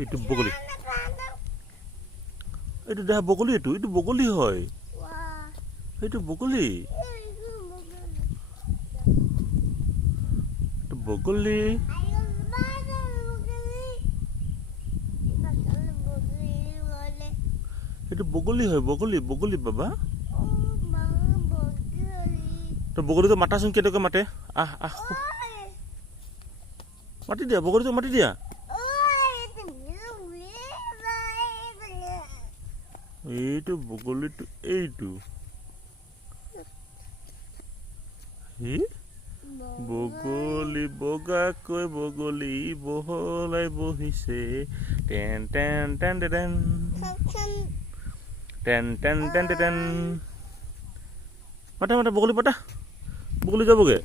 এইটো বগলী, এইটো দেখা বগলী, এইটো বগলী হয়, এইটো বগলী, এইটো বগলী। এইটো বগলী হয়, বগলী বগলী বাবা। তো বগলীটো মাতাচোন, কেনেকৈ মাতে, আহ আহ মাতি দিয়া, বগলীটো মাতি দিয়া। এইটো বগলীটো, এইটো বগলী বগাকৈ বগলী বহলাই বহিছে, ten ten ten ten ten ten ten ten. মাতা মাতা বগলী, মাতা বগলী যাবগে।